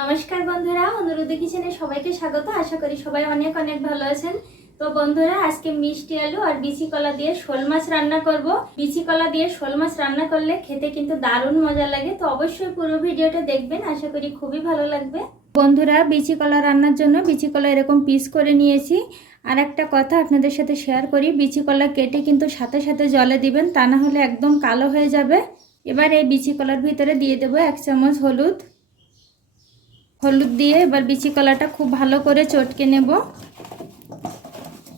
নমস্কার বন্ধুরা অনুরোধে কিচেনে সবাইকে স্বাগত। আশা করি সবাই অনেক অনেক ভালো আছেন। তো বন্ধুরা, আজকে মিষ্টি আলু আর বিচি কলা দিয়ে শোল মাছ রান্না করব। বিচি কলা দিয়ে শোল মাছ রান্না করলে খেতে কিন্তু দারুণ মজা লাগে। তো অবশ্যই পুরো ভিডিওটা দেখবেন, আশা করি খুবই ভালো লাগবে। বন্ধুরা, বিচি কলা রান্নার জন্য বিচি কলা এরকম পিস করে নিয়েছি। আর একটা কথা আপনাদের সাথে শেয়ার করি, বিচি কলা কেটে কিন্তু সাথে সাথে জলে দিবেন, তা না হলে একদম কালো হয়ে যাবে। এবার এই বিচি কলার ভিতরে দিয়ে দেবো এক চামচ হলুদ। হলুদ দিয়ে এবার বিচি কলাটা খুব ভালো করে চটকে নেব।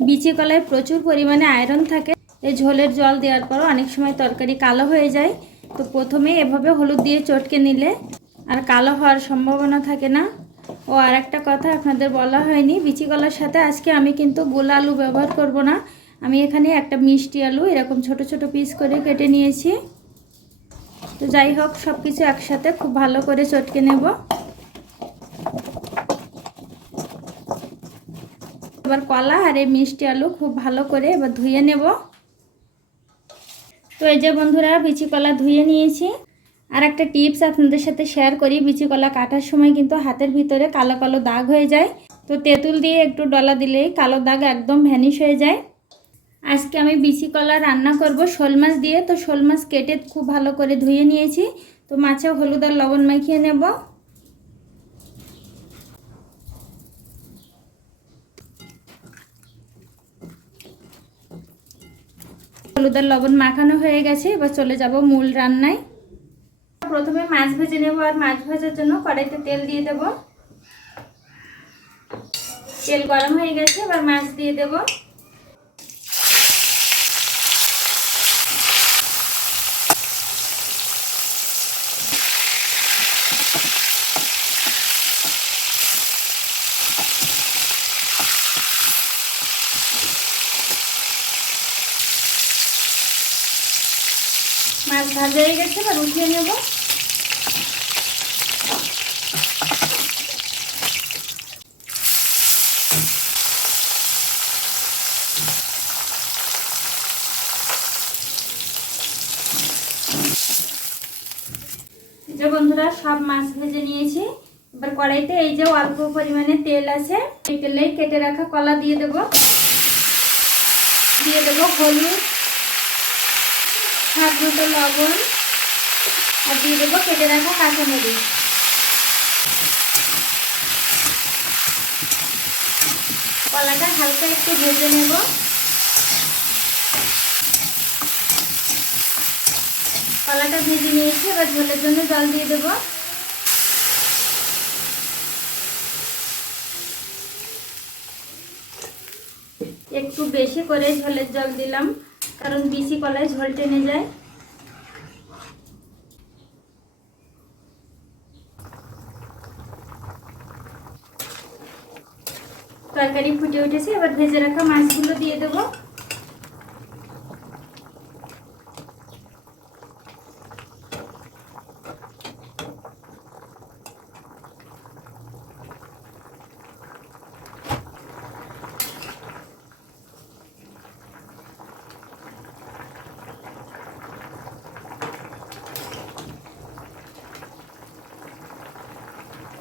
বিচি কলায় প্রচুর পরিমাণে আয়রন থাকে। এই ঝোলের জল দেওয়ার পরও অনেক সময় তরকারি কালো হয়ে যায়। তো প্রথমে এভাবে হলুদ দিয়ে চটকে নিলে আর কালো হওয়ার সম্ভাবনা থাকে না। ও আর একটা কথা আপনাদের বলা হয়নি, বিচি কলার সাথে আজকে আমি কিন্তু গোল আলু ব্যবহার করব না। আমি এখানে একটা মিষ্টি আলু এরকম ছোট ছোট পিস করে কেটে নিয়েছি। তো যাই হোক সব কিছু একসাথে খুব ভালো করে চটকে নেব। এবার কলা আর এই মিষ্টি আলু খুব ভালো করে এবার ধুয়ে নেব। তো এই যে বন্ধুরা, বিচি কলা ধুয়ে নিয়েছি। আর একটা টিপস আপনাদের সাথে শেয়ার করি, বিচি কলা কাটার সময় কিন্তু হাতের ভিতরে কালো কালো দাগ হয়ে যায়। তো তেঁতুল দিয়ে একটু ডলা দিলেই কালো দাগ একদম ভ্যানিশ হয়ে যায়। আজকে আমি বিচি কলা রান্না করব শোল মাছ দিয়ে। তো শোল মাছ কেটে খুব ভালো করে ধুয়ে নিয়েছি। তো মাছে হলুদ আর লবণ মাখিয়ে নেব। হলুদ আর লবণ মাখানো হয়ে গেছে, এবার চলে যাব মূল রান্নায়। প্রথমে মাছ ভেজে নেব আর মাছ ভাজার জন্য কড়াইতে তেল দিয়ে দেব। তেল গরম হয়ে গেছে, এবার মাছ দিয়ে দেব। মাছ ভাজা হয়ে গেছে, এবার উঠিয়ে নেব। বন্ধুরা, সব মাছ ভেজে নিয়েছি। এবার কড়াইতে এই যে অল্প পরিমাণে তেল আছে, এই তেলেই কেটে রাখা কলা দিয়ে দেব। দিয়ে দেবো হলুদ হাত মতো লবণ আর দিয়ে দেবো কেটে রাখা কাঁচামরিচ। কলাটা হালকা একটু ভেজে নেব। কলাটা ভেজে নিয়েছি, এবার ঝোলের জন্য জল দিয়ে দেবো। একটু বেশি করে ঝোলের জল দিলাম। কারণ বিসি কলায় ঝোল টেনে যায়। তরকারি ফুটে উঠেছে, এবার ভেজে রাখা মাছগুলো দিয়ে দেবো।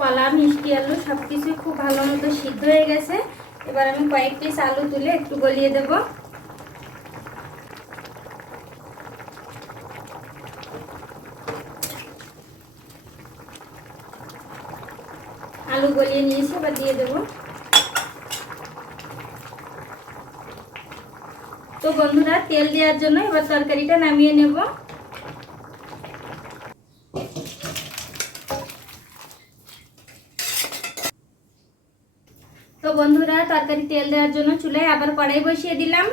কলা, মিষ্টি আলু সব কিছুই খুব ভালো মতো সিদ্ধ হয়ে গেছে। এবার আমি কয়েক পিস আলু তুলে একটু গলিয়ে দেব। আলু গলিয়ে নিয়েছি, এবার দিয়ে দেব। তো বন্ধুরা, তেল দেওয়ার জন্য এবার তরকারিটা নামিয়ে নেব। বন্ধুরা, তরকারি তেল দেওয়ার জন্য চুলায় আবার কড়াই বসিয়ে দিলাম।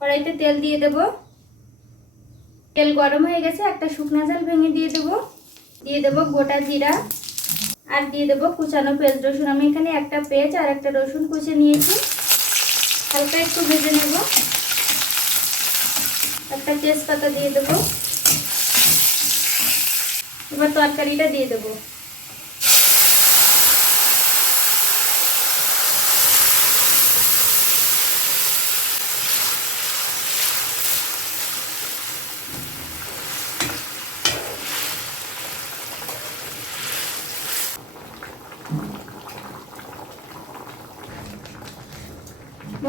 কড়াইতে তেল দিয়ে দেব। তেল গরম হয়ে গেছে, একটা শুকনা জাল ভেঙে দিয়ে দেব। দিয়ে দেব গোটা জিরা আর দিয়ে দেব কুচানো পেঁয়াজ, রসুন। আমি এখানে একটা পেঁয়াজ আর একটা রসুন কুচে নিয়েছি। হালকা একটু ভেজে নেব। একটা তেজপাতা দিয়ে দেব। এবার তরকারিটা দিয়ে দেবো।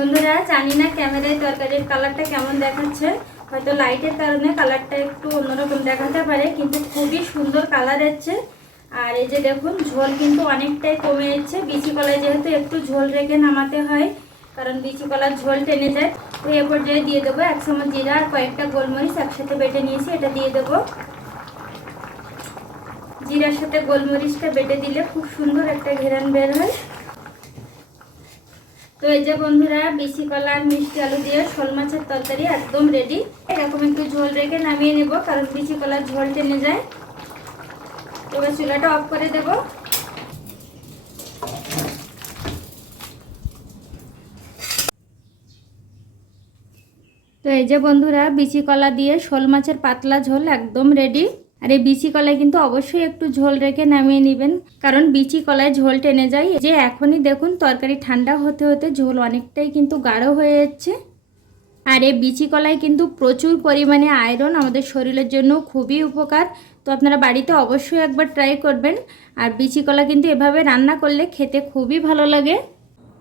বন্ধুরা, জানি না ক্যামেরায় তরকারির কালারটা কেমন দেখাচ্ছে। হয়তো লাইটের কারণে কালারটা একটু অন্যরকম দেখাতে পারে, কিন্তু খুবই সুন্দর কালার হচ্ছে আর এই যে দেখুন, ঝোল কিন্তু অনেকটাই কমে যাচ্ছে বিচি কলায় যেহেতু একটু ঝোল রেখে নামাতে হয়, কারণ বিচি কলার ঝোল টেনে যায়। তো এ পর্যায়ে দিয়ে দেবো এক চামচ জিরা আর কয়েকটা গোলমরিচ একসাথে বেটে নিয়েছি, এটা দিয়ে দেবো। জিরার সাথে গোলমরিচটা বেটে দিলে খুব সুন্দর একটা ঘেরান বের হয়। তো এই যে বন্ধুরা বিচি কলা আর মিষ্টি আলু দিয়ে শোল মাছের তরকারি একদম রেডি এরকম একটু ঝোল রেখে নামিয়ে নেব, কারণ বিচি কলার ঝোল টেনে যায়। এবার চুলাটা অফ করে দেব। তো এই যে বন্ধুরা বিচি কলা দিয়ে শোল মাছের পাতলা ঝোল একদম রেডি আর এই বিচি কলায় কিন্তু অবশ্যই একটু ঝোল রেখে নামিয়ে নেবেন। কারণ বিচি কলায় ঝোল টেনে যায়। যে এখনই দেখুন, তরকারি ঠান্ডা হতে হতে ঝোল অনেকটাই কিন্তু গাঢ় হয়ে যাচ্ছে। আর এই বিচি কলায় কিন্তু প্রচুর পরিমাণে আয়রন আমাদের শরীরের জন্য খুবই উপকার। তো আপনারা বাড়িতে অবশ্যই একবার ট্রাই করবেন। আর বিচি কলা কিন্তু এভাবে রান্না করলে খেতে খুবই ভালো লাগে।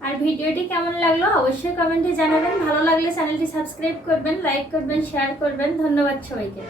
আর ভিডিওটি কেমন লাগল অবশ্যই কমেন্টে জানাবেন। ভালো লাগলে চ্যানেলটি সাবস্ক্রাইব করবেন লাইক করবেন শেয়ার করবেন। ধন্যবাদ সবাইকে।